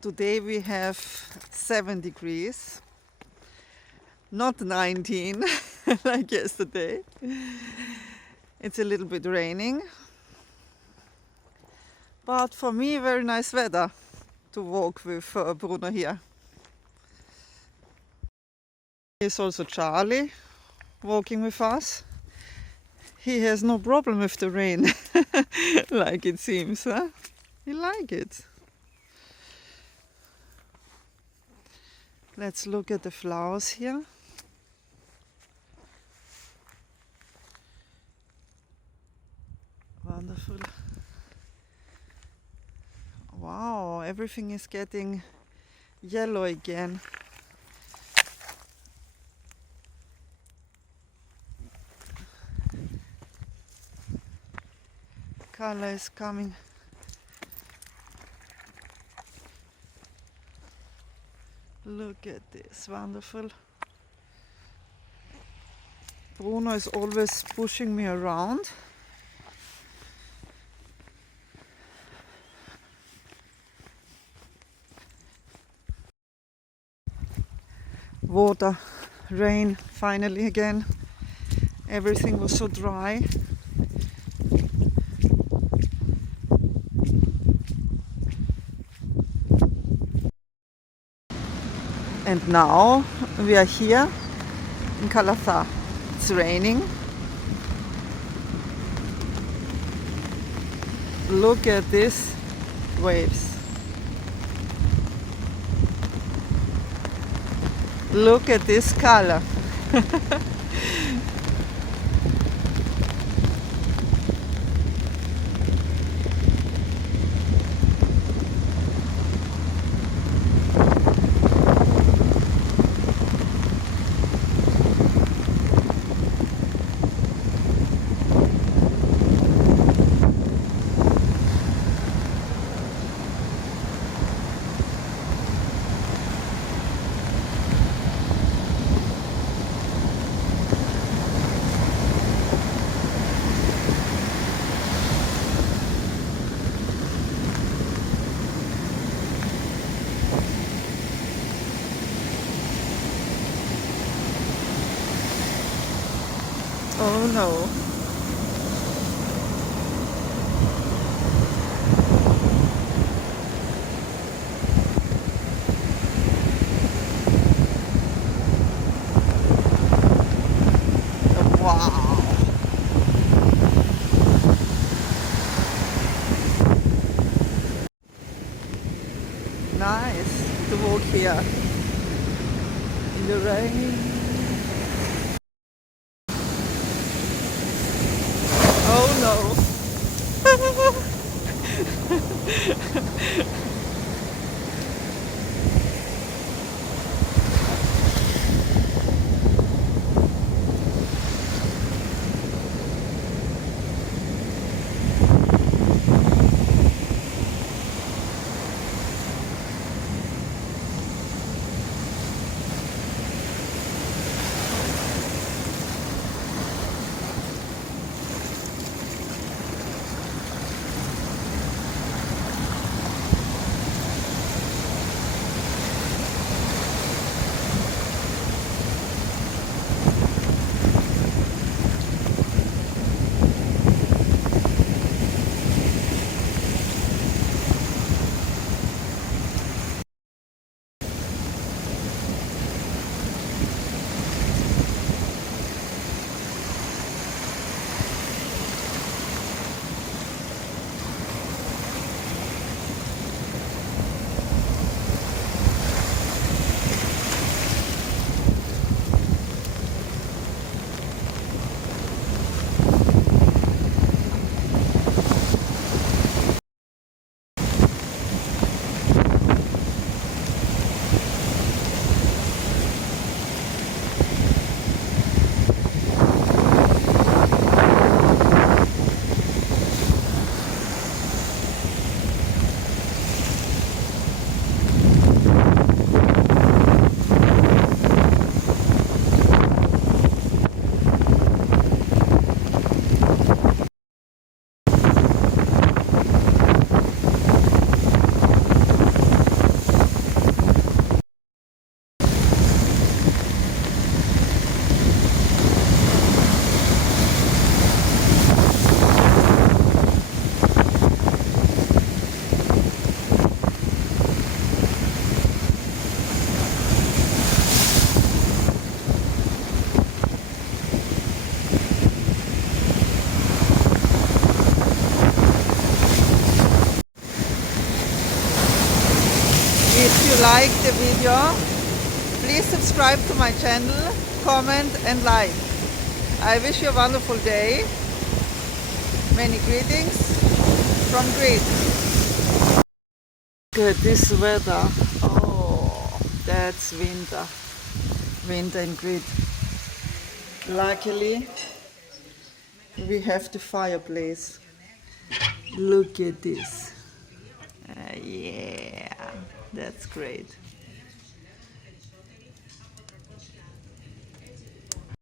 Today we have 7 degrees, not 19 like yesterday. It's a little bit raining, but for me very nice weather to walk with Bruno here. Here's also Charlie walking with us. He has no problem with the rain, like it seems, huh? He likes it. Let's look at the flowers here. Wonderful. Wow, everything is getting yellow again. Color is coming. Look at this, wonderful. Bruno is always pushing me around. Water, rain, finally again. Everything was so dry. And now we are here in Kalathas. It's raining. Look at these waves. Look at this color. Oh no. Wow. Nice to walk here in the rain. Oh no. If you like the video, please subscribe to my channel, comment and like. I wish you a wonderful day. Many greetings from Crete. Look at this weather. Oh, that's winter. Winter in Crete. Luckily, we have the fireplace. Look at this. Yeah, that's great.